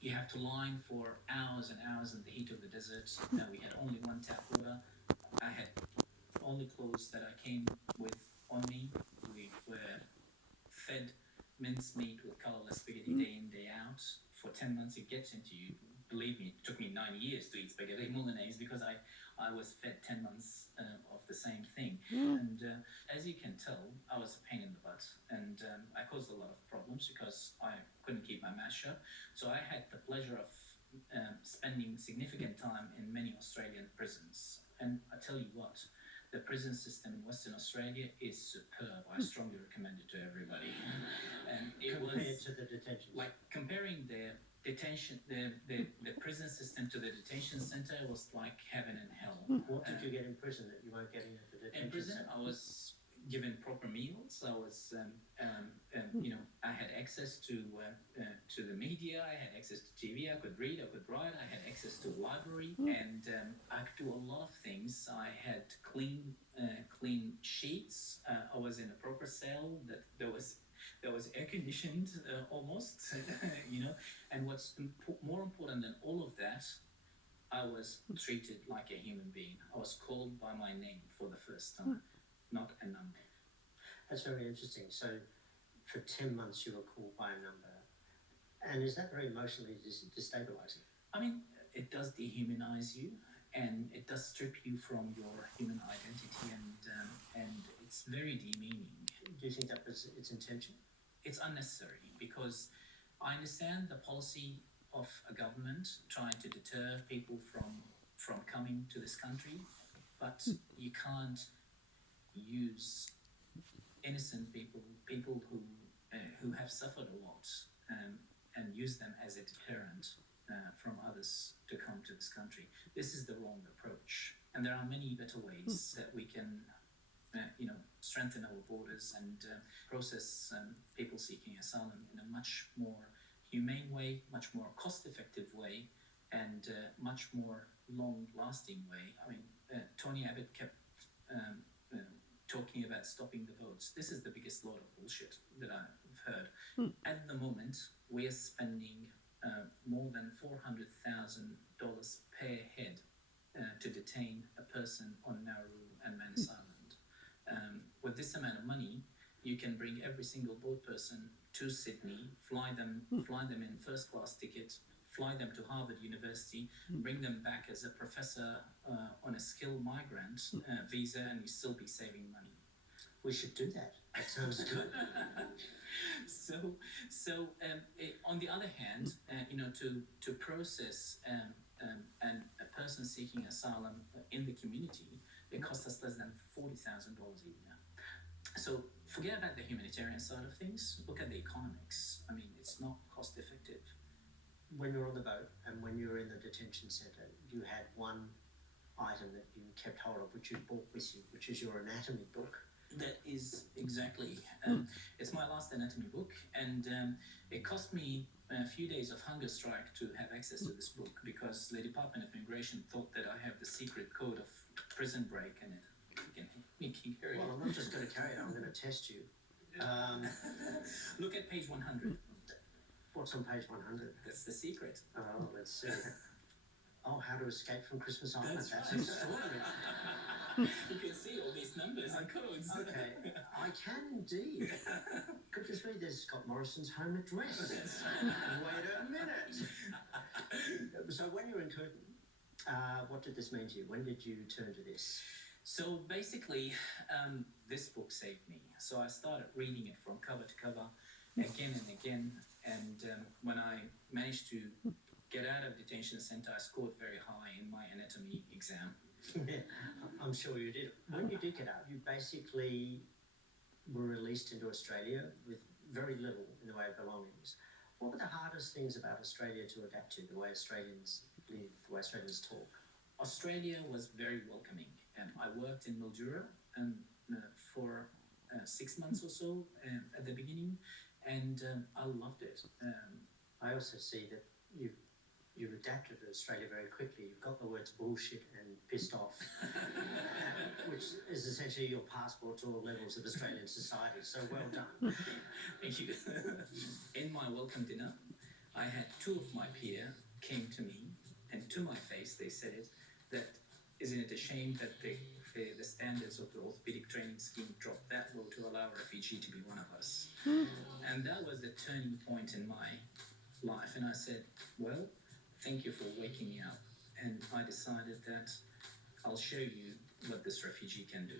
You have to line for hours and hours in the heat of the desert. We had only one tap water. I had only clothes that I came with on me. We were fed mincemeat with colorless spaghetti day in, day out. For 10 months, it gets into you. Believe me, it took me 9 years to eat spaghetti bolognese because I was fed 10 months of the same thing. And as you can tell, I was a pain in the butt. And I caused a lot of problems because I couldn't keep my mouth shut. So I had the pleasure of spending significant time in many Australian prisons. And I tell you what, the prison system in Western Australia is superb. I strongly recommend it to everybody. And it Compared was to the detention. like comparing the prison system to the detention center was like heaven and hell. What did you get in prison that you weren't getting at the detention In prison, center? I was given proper meals. I was, I had access to the media. I had access to TV. I could read. I could write. I had access to a library, and I could do a lot of things. I had clean sheets. I was in a proper cell. That there was air conditioned almost, And what's more important than all of that, I was treated like a human being. I was called by my name for the first time, not a number. That's very interesting. So for 10 months you were called by a number. And is that very emotionally destabilizing? I mean, it does dehumanize you, and it does strip you from your human identity, and it's very demeaning. Do you think that was its intention? It's unnecessary because I understand the policy of a government trying to deter people from coming to this country, but you can't use innocent people who have suffered a lot, and use them as a deterrent from others to come to this country. This is the wrong approach, and there are many better ways that we can strengthen our borders and process people seeking asylum in a much more humane way, much more cost-effective way, and much more long-lasting way. I mean, Tony Abbott kept talking about stopping the votes. This is the biggest load of bullshit that I've heard. At the moment, we are spending more than $400,000 per head to detain a person on Nauru and Manus Island. With this amount of money, you can bring every single boat person to Sydney, fly them in first-class ticket, fly them to Harvard University, bring them back as a professor on a skilled migrant visa, and you still be saving money. We should do that. That sounds good. On the other hand, to process a person seeking asylum in the community, it costs us less than $40,000 a year. So forget about the humanitarian side of things. Look at the economics. I mean, it's not cost effective. When you're on the boat and when you're in the detention centre, you had one item that you kept hold of, which you brought with you, which is your anatomy book. That is exactly. It's my last anatomy book, and it cost me a few days of hunger strike to have access to this book because the Department of Immigration thought that I have the secret code of prison break, and you can carry it. Well, I'm not just going to carry it, I'm going to test you. Look at page 100. What's on page 100? That's the secret. Oh, let's see. Oh, how to escape from Christmas Island. That's right. Extraordinary. You can see all these numbers and codes. Okay, I can indeed. Could this read? There's Scott Morrison's home address. Wait a minute. So when you were in Curtin, what did this mean to you? When did you turn to this? So basically, this book saved me. So I started reading it from cover to cover again and again. And when I managed to get out of detention center, I scored very high in my anatomy exam. Yeah, I'm sure you did. When you did get out, you basically were released into Australia with very little in the way of belongings. What were the hardest things about Australia to adapt to, the way Australians live, the way Australians talk? Australia was very welcoming. I worked in Mildura for 6 months or so at the beginning, and I loved it. I also see that you've adapted to Australia very quickly. You've got the words bullshit and pissed off, which is essentially your passport to all levels of Australian society. So well done. Thank you. In my welcome dinner, I had two of my peer came to me, and to my face they said it, that isn't it a shame that the standards of the orthopedic training scheme dropped that low to allow a refugee to be one of us. And that was the turning point in my life. And I said, well, thank you for waking me up. And I decided that I'll show you what this refugee can do.